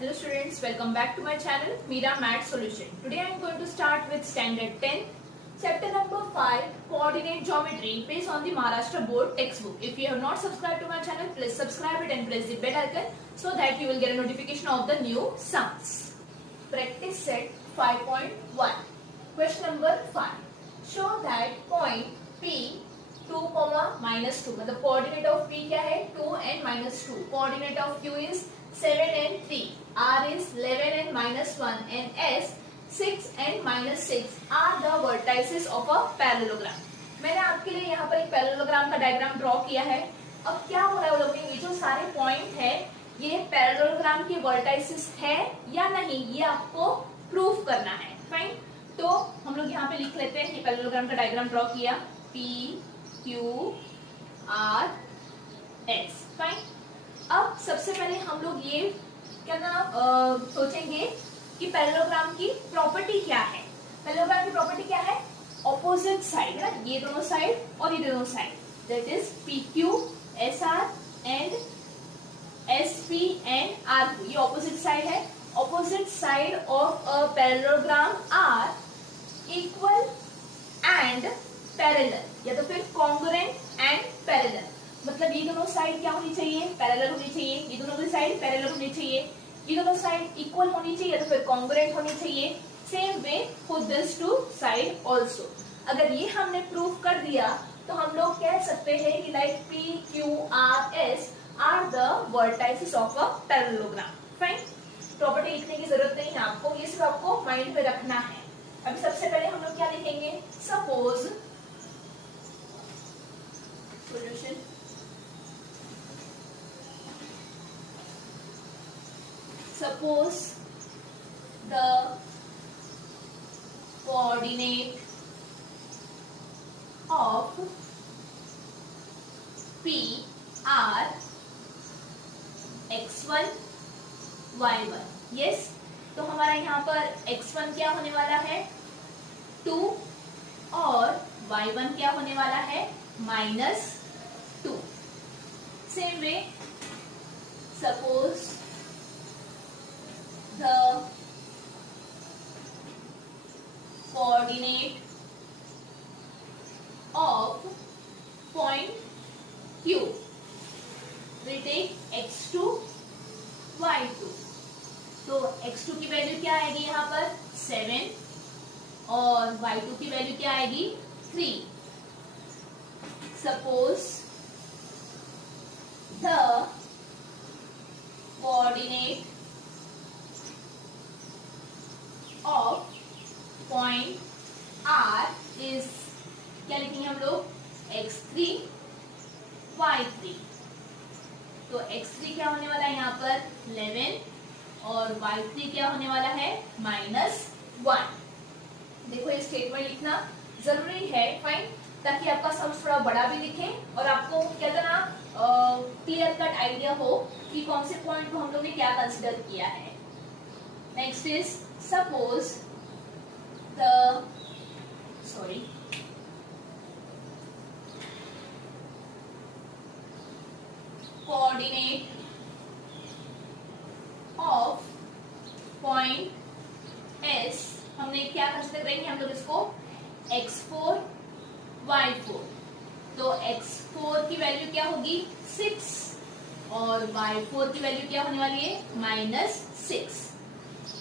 Hello students, welcome back to my channel Meera Math Solution. Today I am going to start with standard 10, chapter number 5, coordinate geometry based on the Maharashtra board textbook. If you have not subscribed to my channel, please subscribe it and press the bell icon so that you will get a notification of the new sums. Practice set 5.1. Question number 5. Show that point P 2, -2 मतलब coordinate of P क्या है 2 and -2. Coordinate of Q is 7 and 3. R is 11 and -1 and S 6 and -6 are the vertices of a parallelogram. मैंने आपके लिए यहाँ पर एक parallelogram का डायग्राम ड्रॉ किया है. अब क्या हो रहा है वो लोग ये जो सारे पॉइंट है ये पैरेललोग्राम के वर्टाइसेस है या नहीं ये आपको प्रूफ करना है. फाइन. तो हम लोग यहाँ पे लिख लेते हैं कि पैरेललोग्राम का डायग्राम ड्रॉ किया P Q R S. Fine. अब सबसे पहले हम लोग ये क्या ना सोचेंगे कि पैरेललोग्राम की प्रॉपर्टी क्या है. पैरेललोग्राम की प्रॉपर्टी क्या है? ऑपोजिट साइड है ना, ये दोनों साइड और ये दोनों side, that is PQ SR and SP and RQ. ये ऑपोजिट साइड है. Opposite side of a parallelogram are equal and parallel या तो फिर कॉन्ग्रुएंट एंड पैरेलल. मतलब ये दोनों साइड क्या होनी चाहिए? पैरेलल होनी चाहिए. ये दोनों साइड पैरेलल होनी चाहिए. ये दोनों साइड इक्वल होनी चाहिए या तो फिर कॉन्ग्रुएंट होनी चाहिए. Same way for this two side also. अगर ये हमने प्रूव कर दिया तो हम लोग कह सकते हैं कि like P Q R S are the vertices of a parallelogram. Fine. Property लिखने की जरूरत नहीं है आपको, ये सिर्फ आपको माइंड में रखना है. अभी सबसे पहले हम लोग क्या लिखेंगे? Suppose solution. Suppose the coordinate of P are x1 y1. Yes, तो हमारा यहाँ पर x1 क्या होने वाला है 2 और y1 क्या होने वाला है -2. Same way suppose the coordinate of point Q. We take x2 y2. तो x2 की वैल्यू क्या आएगी यहाँ पर 7 और y2 की वैल्यू क्या आएगी 3. Suppose the coordinate of point R is क्या लिखेंगे हम लोग x3 y3. तो x3 क्या होने वाला है यहाँ पर 11 और y3 क्या होने वाला है -1. देखो ये स्टेटमेंट लिखना जरूरी है. फाइन. ताकि आपका सम्स थोड़ा बड़ा भी दिखे और आपको क्या करना क्लियर कट आइडिया हो कि कौन से पॉइंट को हम लोग ने क्या कंसिडर किया है. Next is suppose the coordinate of point S हमने क्या कंसिडर करेंगे हम लोग इसको x4 y4. तो x4 की वैल्यू क्या होगी 6 और y4 की वैल्यू क्या होने वाली है -6.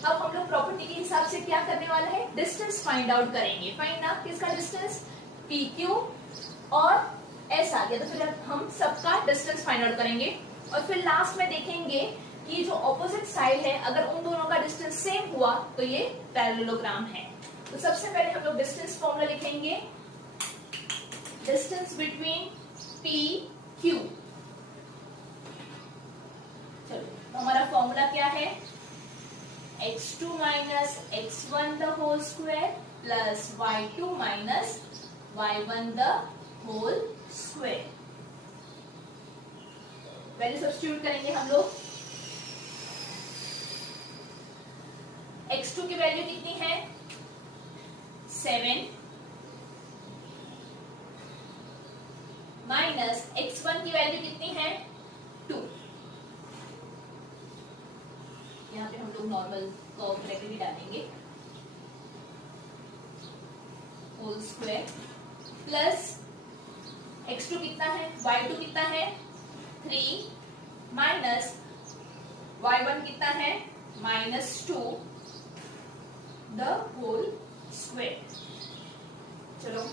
अब हम लोग प्रॉपर्टी के हिसाब से क्या करने वाला है डिस्टेंस फाइंड आउट करेंगे. फाइंड ना किसका डिस्टेंस PQ और SR या तो फिर हम सबका डिस्टेंस फाइंड आउट करेंगे और फिर लास्ट में देखेंगे कि जो ऑपोजिट साइड है अगर उन दोनों का डिस्टेंस सेम हुआ तो ये पैरेललोग्राम है. तो सबसे पहले हम लोग डिस्टेंस फॉर्मूला लिखेंगे. Distance between PQ. चलो तो हमारा फॉर्मूला क्या है x2 minus x1 the whole square plus y2 minus y1 the whole square. Value substitute करेंगे हम लोग. x2 की वैल्यू कितनी है 7 माइनस x1 की वैल्यू कितनी है 2. यहाँ पे हम लोग नॉर्मल कर्व ब्रैकेट ही डालेंगे, होल स्क्वायर प्लस x2 कितना है, y2 कितना है 3 माइनस y1 कितना है -2 द होल स्क्वायर। चलो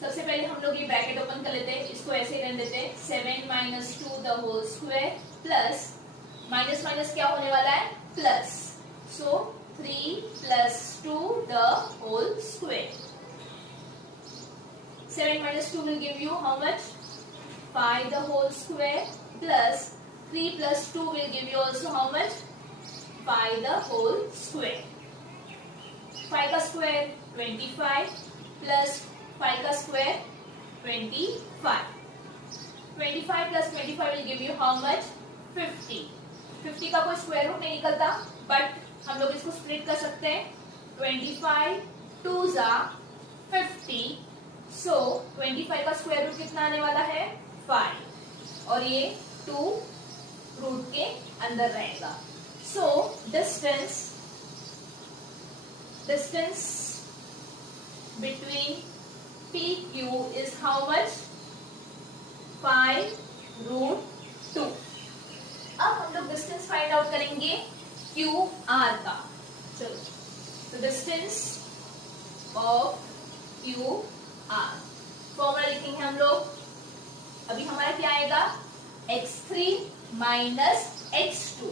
सबसे पहले हम लोग ये ब्रैकेट ओपन कर लेते हैं, इसको ऐसे ही रहने देते हैं 7 minus 2 the whole square plus minus minus क्या होने वाला है plus, so 3 plus 2 the whole square. 7 minus 2 will give you how much 5 the whole square plus 3 plus 2 will give you also how much 5 the whole square। 5 का square 25 plus 5 का square 25। 25 plus 25 will give you how much 50। 50 का कोई square root नहीं निकलता, but हम लोग इसको split कर सकते हैं। 25 2s are 50, सो 25 का स्क्वायर रूट कितना आने वाला है 5, और ये 2 रूट के अंदर रहेगा। So distance between PQ is how much 5 root 2। अब हम लोग डिस्टेंस फाइंड आउट करेंगे QR का। चलो तो डिस्टेंस ऑफ QR फॉर्मूला लिखेंगे हम लोग। अभी हमारा क्या आएगा x3 minus x2,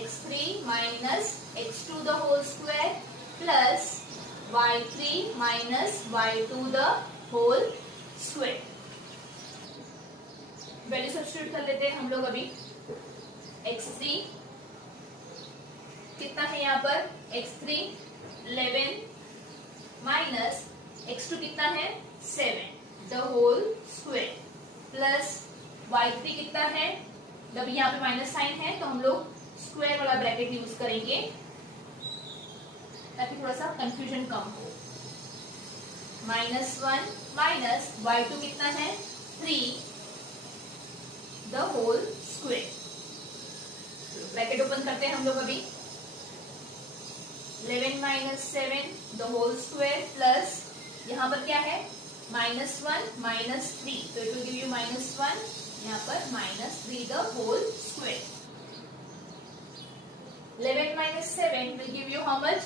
x3 minus x2 the whole square plus y3 minus y2 the whole square. Value substitute कर लेते हैं हम लोग। अभी x3 कितना है यहाँ पर x3 11 माइनस x2 कितना है 7 the whole square plus y3 कितना है, जब यहाँ पे माइनस साइन है तो हम लोग स्क्वायर वाला ब्रैकेट यूज करेंगे ताकि थोड़ा सा कंफ्यूजन कम हो। -1 माइनस y2 कितना है 3 the whole square. Bracket open करते हैं हम लोग। अभी 11 minus 7 the whole square plus यहाँ पर क्या है -1 माइनस 3, तो इट विल गिव यू -1, यहाँ पर -3 the whole square. 11 minus 7 will give you how much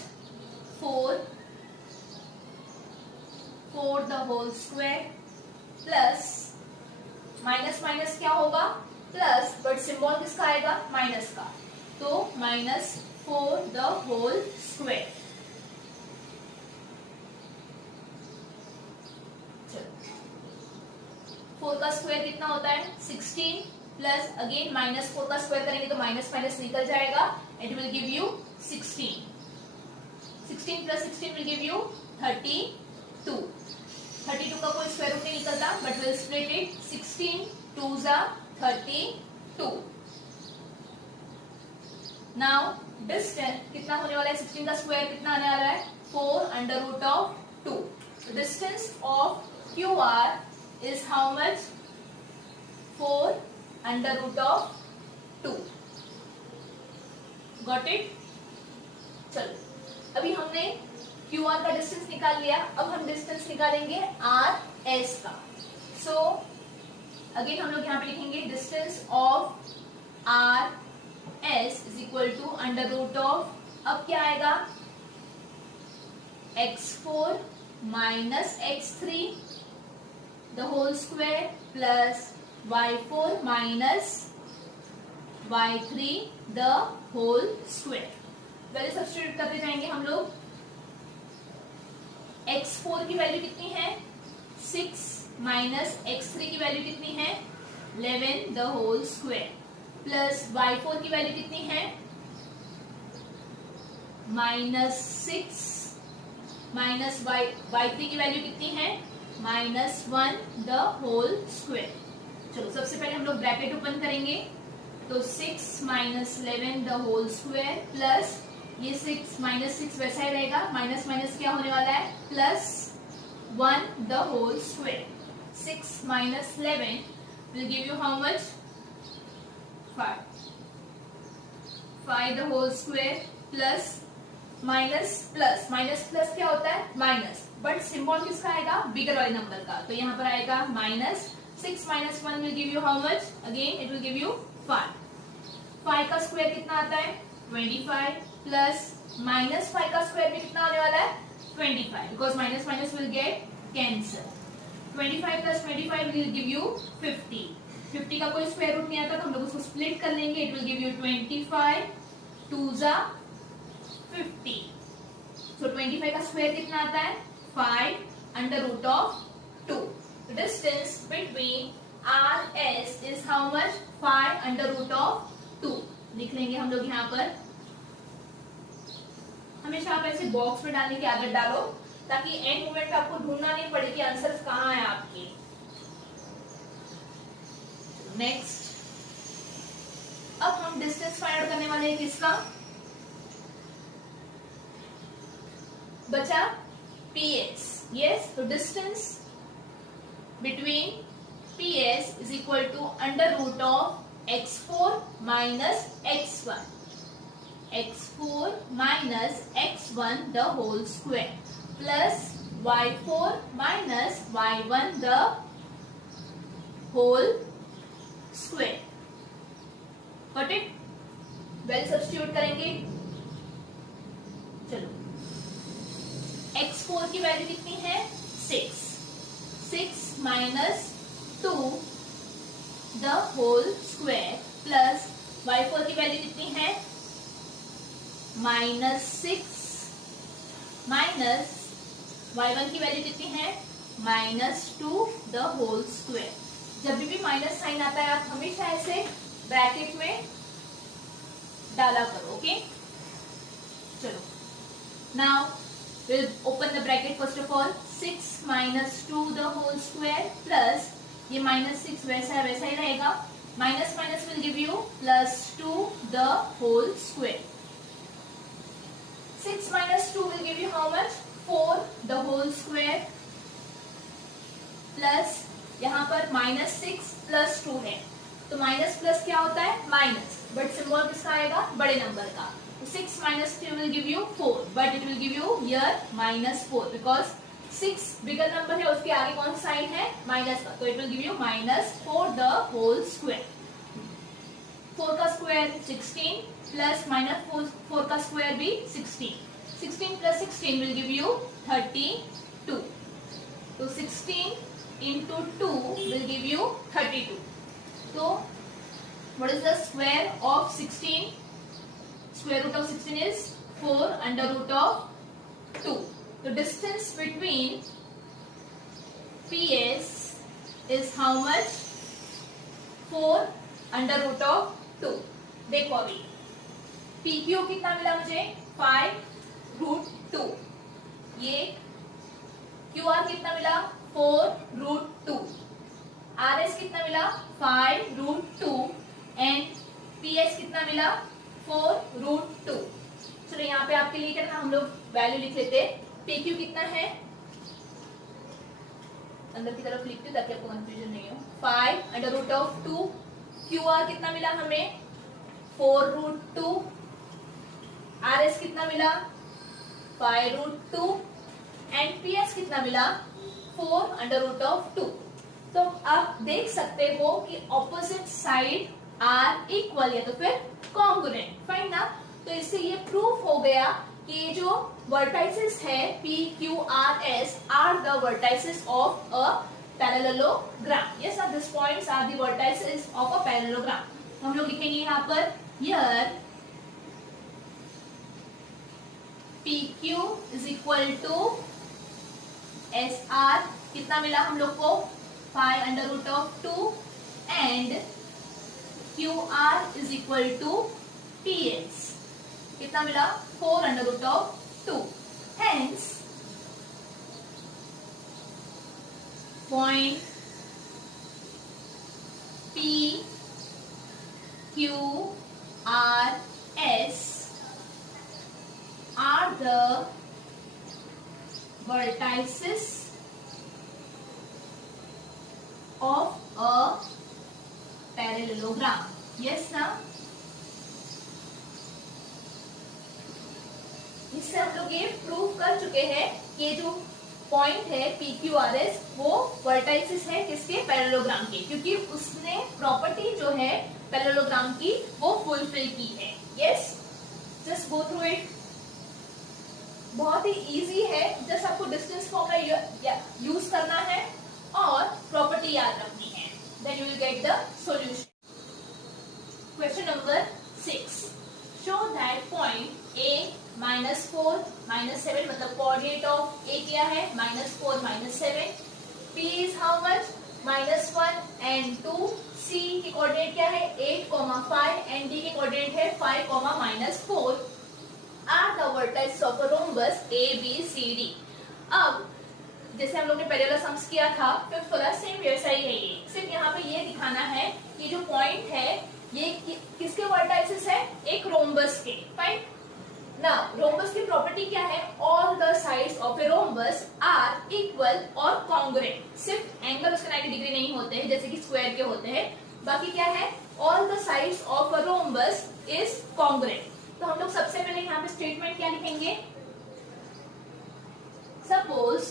4 the whole square plus minus minus क्या होगा प्लस, बट सिंबल किसका आएगा माइनस का, तो -4 द होल स्क्वायर। 4 का स्क्वायर कितना होता है 16 प्लस अगेन -4 का स्क्वायर करेंगे तो माइनस माइनस निकल जाएगा, it will give you 16। 16 plus 16 will give you 32। 32 का कोई स्क्वायर रूट नहीं निकलता, but will split it 16 2s are 32। Now distance कितना होने वाला है, 16 का स्क्वायर कितना आने वाला है 4 under root of 2। Distance of QR is how much 4 under root of 2। Got it? चलो अभी हमने QR का डिस्टेंस निकाल लिया, अब हम डिस्टेंस निकालेंगे RS का। सो अगेन हम लोग यहाँ पे लिखेंगे distance of RS is equal to under root of, अब क्या आएगा x4 minus x3 the whole square plus y4 minus y3 the whole square। Value substitute करते जाएंगे हम लोग। x4 की वैल्यू कितनी है 6 माइनस x3 की वैल्यू कितनी है 11 the whole square plus y4 की वैल्यू कितनी है -6 माइनस y3 की वैल्यू कितनी है -1 द होल स्क्वायर। चलो सबसे पहले हम लोग ब्रैकेट ओपन करेंगे, तो 6 minus 11 the whole square plus ये 6 माइनस 6 वैसा ही रहेगा, माइनस माइनस क्या होने वाला है +1 the whole square. 6 minus 11 will give you how much 5। 5 the whole square plus minus plus, minus plus क्या होता है माइनस, बट सिंबल किसका आएगा बिगर वाले नंबर का, तो यहाँ पर आएगा minus 6 minus 1 will give you how much, again it will give you 5. 5 का स्क्वायर कितना आता है 25 प्लस माइनस 5 का स्क्वायर भी कितना होने वाला है 25, because minus minus will get cancel. 25 plus 25 will give you 50. 50 का कोई स्क्वायर रूट नहीं आता तो हम लोग उसको स्प्लिट कर लेंगे, इट विल गिव यू 25 2 जा 50. सो 25 का स्क्वायर कितना आता है 5 under root of 2. Distance between R S is how much 5 under root of 2. लिख लेंगे हम लोग यहाँ पर. हमेशा आप ऐसे बॉक्स में डालने की आदत डालो ताकि एंड मोमेंट पे आपको ढूंढना नहीं पड़े कि आंसर कहाँ है आपके. नेक्स्ट, अब हम डिस्टेंस फाइंड आउट करने वाले हैं किसका, बचा PS. यस, तो distance between PS is equal to under root of x4 minus x1, x4 minus x1 the whole square plus y4 minus y1 the whole square. Got it? well substitute करेंगे. चलो, x4 की value कितनी है 6, 6 minus 2 the whole square plus y4 की value कितनी है -6 minus y1 की value कितनी है -2 द होल स्क्वायर. जब भी माइनस साइन आता है आप हमेशा ऐसे ब्रैकेट में डाला करो. ओके, चलो, now will open the bracket. First of all 6 minus 2 the whole square plus ये -6 वैसा है वैसा ही रहेगा, minus minus will give you +2 the whole square. 6 minus 2 will give you how much 4 the whole square plus यहाँ पर -6 plus 2 है तो माइनस प्लस क्या होता है माइनस, बट सिंबल किसका आएगा बड़े नंबर का. तो 6 minus 2 will give you 4 but it will give you here -4 because 6 bigger number है उसके आगे कौन साइन है माइनस का, तो it will give you -4 the whole square. 4 का स्क्वायर 16 प्लस -4 का स्क्वायर भी 16. 16 प्लस 16 विल गिव यू 32. तो 16 इंटू 2 विल गिव यू 32. तो what is the square of 16? Square root of 16 is 4 under root of 2. तो distance between PS is how much 4 under root of 2. देखो अभी PQ कितना मिला मुझे 5√2. ये QR कितना मिला 4√2. RS कितना मिला 5√2 एंड PS कितना मिला 4√2. चलो यहाँ पे आपके लिए क्या हम लोग वैल्यू लिख लेते. PQ कितना है अंदर की तरफ लिखते ताकि आपको कंफ्यूजन नहीं हो. 5 अंडर रूट ऑफ 2. QR कितना मिला हमें 4√2. RS कितना मिला 5√2 एंड PS कितना मिला 4 अंडर रूट ऑफ 2. तो आप देख सकते हो कि ऑपोजिट साइड आर इक्वल या तो फिर कॉन्ग्रुएंट. फाइन ना. तो इससे ये प्रूफ हो गया कि ये जो वर्टाइसेस है PQRS are the vertices of a parallelogram. Yes, this points are the vertices of a parallelogram. तो हम लोग लिखेंगे यहाँ पर here PQ is equal to SR कितना मिला हम लोग को 5 under root of 2 and QR is equal to PS कितना मिला 4 under root of 2. Hence point PQRS are the vertices of a parallelogram. Yes, now इससे हम लोग ये प्रूव कर चुके हैं कि जो पॉइंट है PQRS वो वर्टाइसिस है किसके, पैरेललोग्राम के, क्योंकि उसने प्रॉपर्टी जो है पैरेललोग्राम की वो फुलफिल की है। Yes, just go through it. बहुत ही इजी है, जस्ट आपको डिस्टेंस फॉर्मूला यूज करना है और प्रॉपर्टी याद रखनी है, then you will get the solution. Question number 6, show that point A -4 -7, मतलब कोऑर्डिनेट ऑफ A क्या है, -4 -7, B is how much, -1 and 2, C की कोऑर्डिनेट क्या है 8, 5 and D की कोऑर्डिनेट है 5, -4 are the vertex of a rhombus ABCD। अब जैसे हम लोग ने पहले वाला सम्स किया था, फिफ्थ वाला सेम वैसा ही है, ये सिर्फ यहाँ पे ये दिखाना है कि जो पॉइंट है ये किसके वर्टाइसिस है, एक रोम्बस के। फाइन, नाउ रोम्बस की प्रॉपर्टी क्या है, all the sides of a rhombus are equal और कॉन्ग्रुएंट। सिर्फ एंगल उसके 90 डिग्री नहीं होते हैं जैसे कि स्क्वायर के होते हैं, बाकी क्या है, all the sides of a rhombus is congruent. तो हम लोग सबसे पहले यहाँ पे स्टेटमेंट क्या लिखेंगे, suppose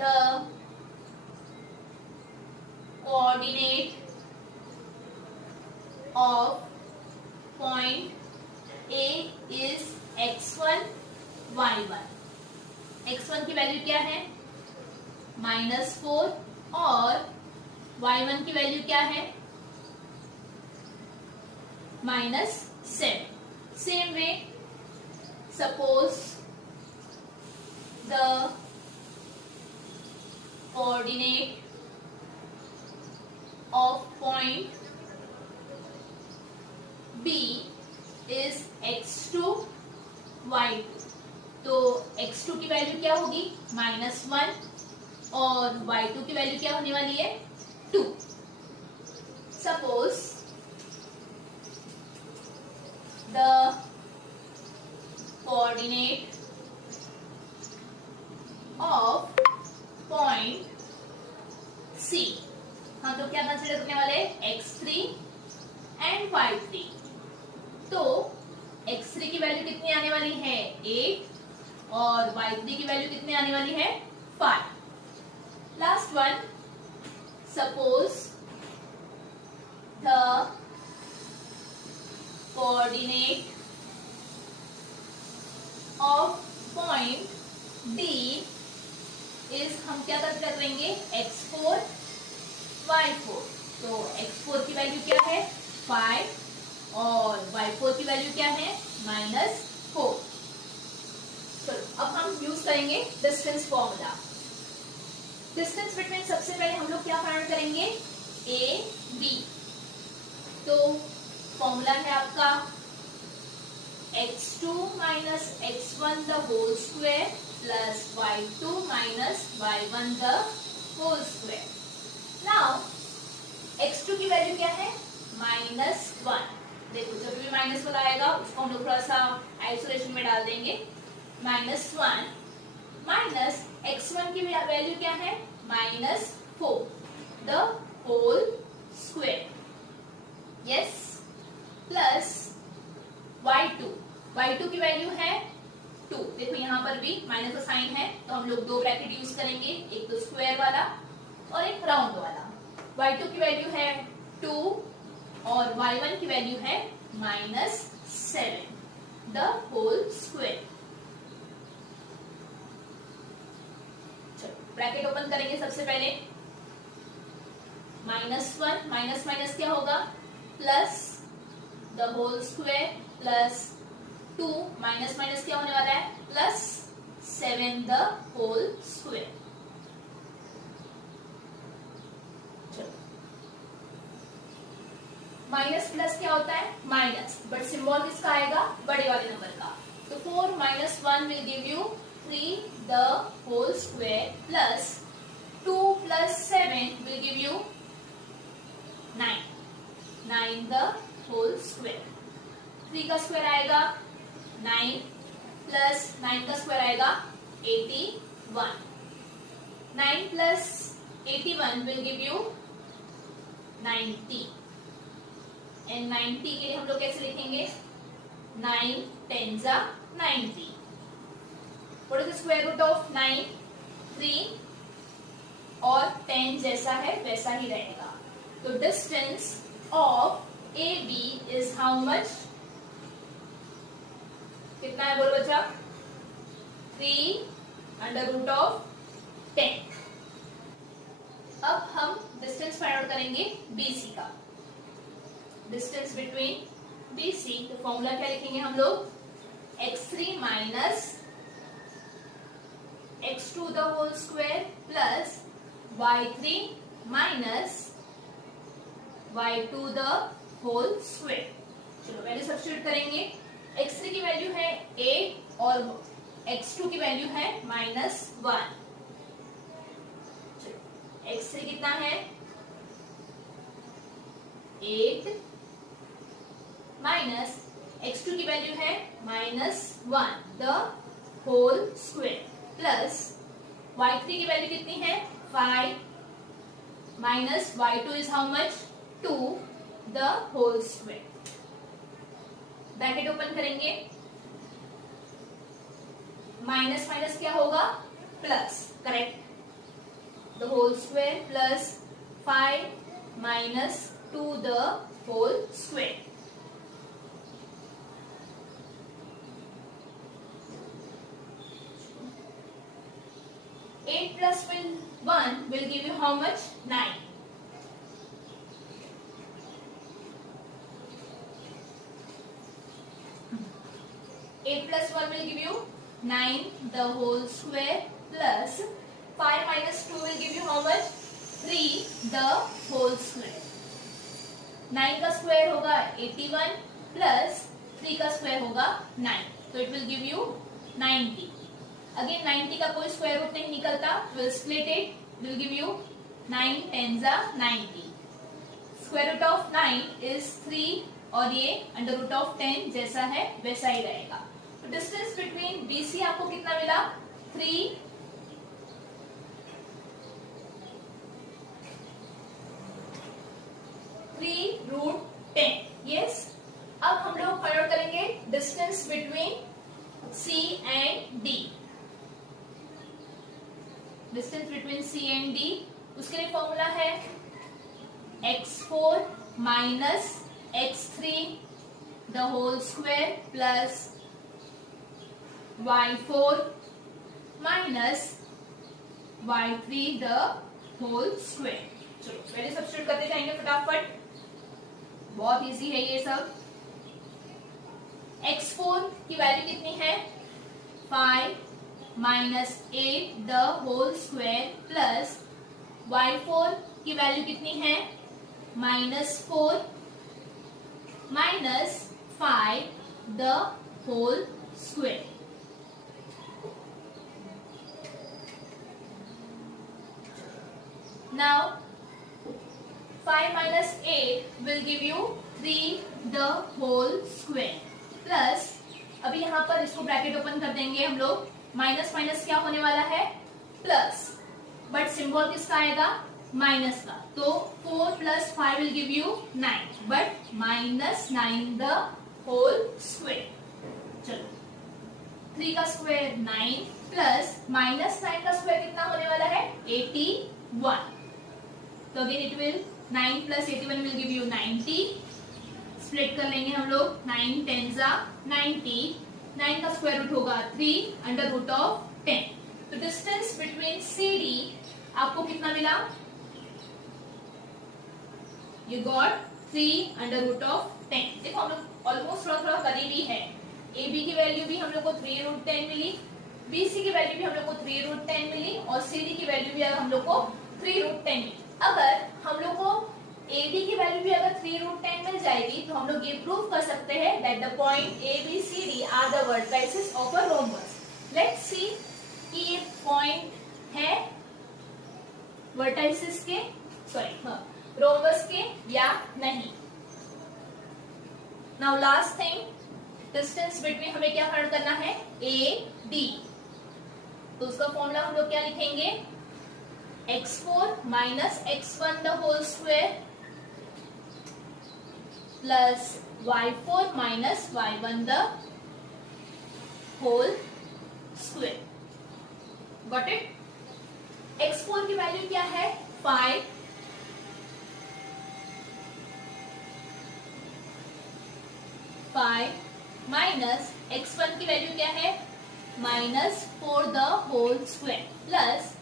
the coordinate of point A is x1 y1। x1 की वैल्यू क्या है -4 और y1 की वैल्यू क्या है -7। Same way suppose the coordinate of point B is x2 y2। तो x2 की वैल्यू क्या होगी -1 और y2 की वैल्यू क्या होने वाली है 2। Suppose the coordinate of point C, हम तो क्या कंसीडर करने वाले, x3 एंड y3। तो x3 की वैल्यू कितनी आने वाली है 8 और y3 की वैल्यू कितनी आने वाली है 5। Last one, suppose the coordinate of point D is, हम क्या कंसीडर करेंगे x4 y4। तो x4 की वैल्यू क्या है 5 और y4 की वैल्यू क्या है -4। चलो अब हम यूज करेंगे डिस्टेंस फॉर्मूला। डिस्टेंस बिटवीन सबसे पहले हम लोग क्या फाइंड करेंगे, AB। तो फॉर्मूला है आपका x2 - x1 the whole square plus y2 - y1 the whole square. Now x2 की वैल्यू क्या है -1। देखो जब भी -1 आएगा उसको हम लोग थोड़ा सा आइसोलेशन में डाल देंगे, -1 माइनस x1 की वैल्यू क्या है -4 the whole square, yes, plus y2 की वैल्यू है 2। देखो यहाँ पर भी माइनस का साइन है तो हम लोग दो ब्रैकेट यूज करेंगे, एक तो स्क्वायर वाला और एक राउंड वाला। y2 की वैल्यू है 2 और y1 की वैल्यू है -7 द होल स्क्वायर। चलो ब्रैकेट ओपन करेंगे, सबसे पहले -1 माइनस माइनस क्या होगा plus the whole square plus 2 minus minus क्या होने वाला है +7 the whole square. Minus plus क्या होता है माइनस, बट सिंबल किसका आएगा बड़े वाले नंबर का। तो 4 - 1 will give you 3 the whole square plus 2 + 7 will give you 9 the whole square. 3 का स्क्वायर आएगा 9 प्लस 9 का स्क्वायर आएगा 81। 9 + 81 विल गिव यू 90। एंड 90 के लिए हम लोग कैसे लिखेंगे 9 10 जा 90. What is the square root of 9? 3 और 10 जैसा है वैसा ही रहेगा. तो distance of AB is how much? कितना है बोलो बच्चा? 3 अंडर रूट ऑफ 10. अब हम डिस्टेंस फाइंड आउट करेंगे BC का. डिस्टेंस बिटवीन BC, तो फॉर्मूला क्या लिखेंगे हम लोग? x3 minus x2 the whole square plus y3 minus y2 the whole square. चलो वैल्यू सब्स्टिट्यूट करेंगे. x3 की वैल्यू है 8 और x2 की वैल्यू है -1. x3 कितना है? 8 माइनस x2 की वैल्यू है -1 the whole square plus y3 की वैल्यू कितनी है? 5 minus y2 is how much? 2 the whole square. Bracket open करेंगे. माइनस माइनस क्या होगा? Plus. Correct. The whole square plus 5 minus 2 the whole square. Eight plus 1 will give you how much? 9. Eight plus 1 will give you 9 the whole square plus 5 minus 2 will give you how much? 3 the whole square. 9 का square होगा 81 plus 3 का square होगा 9. तो it will give you 90. Again 90 का कोई square root नहीं निकलता. Will split it. Will give you 9 10 जा 90. स्क्वायर रूट ऑफ 9 इज 3 और ये अंडर रूट ऑफ 10 जैसा है वैसा ही रहेगा. तो डिस्टेंस बिटवीन BC आपको कितना मिला? 3 रूट 10. यस. अब हम लोग फाइंड आउट करेंगे distance between C and D. Distance between C and D, उसके लिए फॉर्मूला है x4 minus x3 the whole square plus y4 minus y3 the whole square. चलो पहले सब्स्टिट्यूट करते जाएंगे फटाफट. बहुत इजी है ये सब. x4 की वैल्यू कितनी है? 5 minus 8 the whole square plus y4 की वैल्यू कितनी है? -4 minus 5 the whole square. Now 5 minus 8 will give you 3 the whole square plus अभी यहाँ पर इसको ब्रैकेट ओपन कर देंगे हम लोग. माइनस माइनस क्या होने वाला है? प्लस. बट सिंबल किसका आएगा? माइनस का. तो 4 plus 5 will give you 9 but -9 the whole square. चलो 3 का स्क्वायर 9 प्लस -9 का स्क्वायर कितना होने वाला है? 81. तो again it will 9 plus 81 will give you 90. Split कर लेंगे हम लोग. 9 10 जा 90. 9 का स्क्वायर रूट होगा 3 अंडर रूट ऑफ 10. तो डिस्टेंस बिटवीन CD आपको कितना मिला? You got 3 under root of 10. देखो हम लोग ऑलमोस्ट थोड़ा थोड़ा करीबी है. AB की वैल्यू भी हम लोग को 3 रूट 10 मिली. BC की वैल्यू भी हम लोग को 3 रूट 10 मिली और CD की वैल्यू भी हम लोग को 3 रूट 10 मिली. अगर हम लोग को AD की वैल्यू भी अगर 3 रूट 10 मिल जाएगी तो हम लोग ये प्रूव कर सकते हैं that the point ABCD are the vertices of a rhombus. Let's see कि ये पॉइंट है वर्टिसेस के रोम्बस के या नहीं. Now last thing, distance between हमें क्या फाइंड करना है? AD. तो उसका फॉर्मूला हम लोग क्या लिखेंगे? x4 minus x1 the whole square plus y4 minus y1 the whole square. Got it? x4 की वैल्यू क्या है? 5 माइनस x1 की वैल्यू क्या है? -4 the whole square plus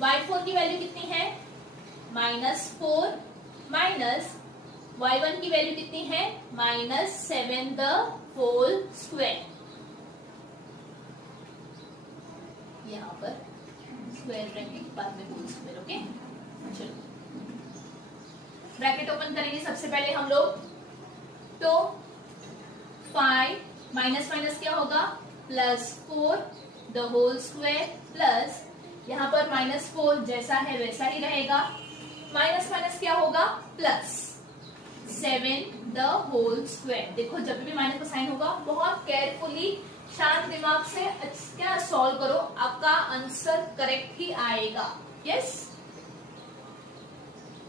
y4 की वैल्यू कितनी है? -4 माइनस y1 की वैल्यू कितनी है? -7 द होल स्क्वायर. यहाँ पर स्क्वायर ब्रैकेट बाद में होल स्क्वायर. ओके, चलो ब्रैकेट ओपन करेंगे सबसे पहले हम लोग. तो 5 माइनस माइनस क्या होगा? +4 द होल स्क्वायर प्लस यहाँ पर -4 जैसा है वैसा ही रहेगा. माइनस माइनस क्या होगा? +7 द होल स्क्वायर. देखो जब भी माइनस का साइन होगा बहुत केयरफुली शांत दिमाग से क्या सॉल्व करो, आपका आंसर करेक्ट ही आएगा. यस,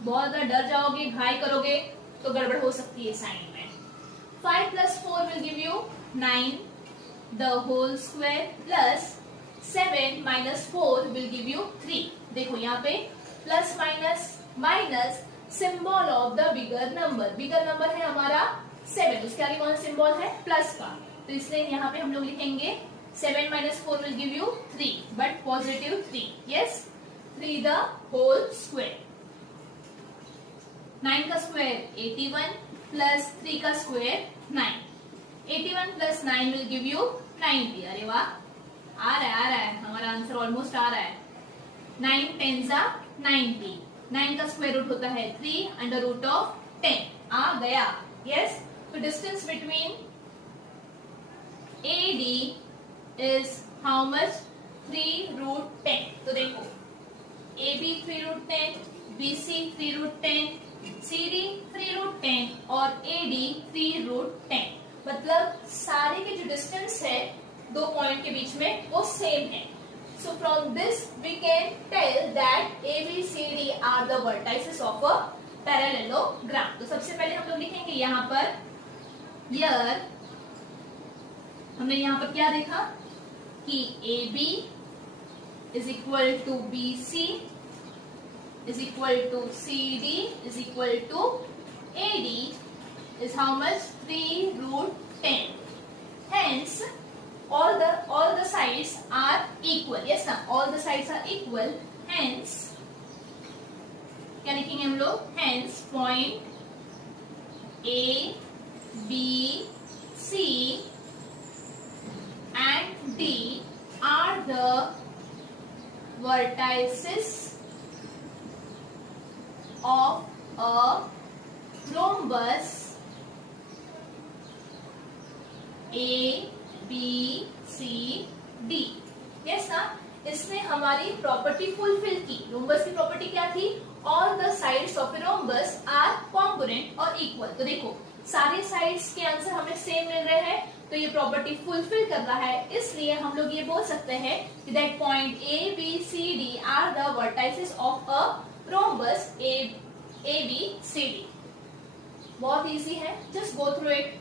बहुत ज्यादा डर जाओगे, घाई करोगे तो गड़बड़ हो सकती है साइन में. 5 + 4 will give you 9 the whole square plus 7 minus 4 will give you 3. देखो यहाँ पे plus minus minus symbol of the bigger number. Bigger number है हमारा 7, उसके आगे कौन सा सिंबल है? प्लस का. तो इसलिए यहाँ पे हम लोग लिखेंगे 7 minus 4 will give you 3, but positive 3. Yes, 3 the whole square. 9 का स्क्वायर 81 प्लस 3 का square 9. 81 plus 9 will give you 90. अरे वाह, आ रहा है हमारा आंसर, ऑलमोस्ट आ रहा है. 9 10 90. 9 का स्क्वायर रूट होता है 3 अंडर रूट ऑफ 10. आ गया. यस, तो distance between AD is how much? 3√10. तो देखो AB 3√10, BC 3√10, CD 3√10 और AD 3√10. मतलब सारे के जो डिस्टेंस है दो पॉइंट के बीच में वो सेम है. So from this we can tell that ABCD are the vertices of a parallelogram. तो सबसे पहले हम लोग लिखेंगे यहाँ पर here. हमने यहाँ पर क्या देखा कि AB is equal to BC is equal to CD is equal to AD is how much? 3√10. Hence all the sides are equal. Yes ना, all the sides are equal. Hence क्या लिखेंगे हम लोग? Hence point A, B, C and D are the vertices of a rhombus A, B, C, D. Yes ना, इसमें हमारी property fulfil की. Rhombus की प्रॉपर्टी क्या थी? All the sides of a rhombus are congruent और equal. तो देखो सारे साइड्स के आंसर हमें सेम मिल रहे हैं, तो ये प्रॉपर्टी फुलफिल कर रहा है. इसलिए हम लोग ये बोल सकते हैं कि that point A, B, C, D are the vertices of a rhombus A, B, C, D. बहुत इजी है, जस्ट गो थ्रू इट.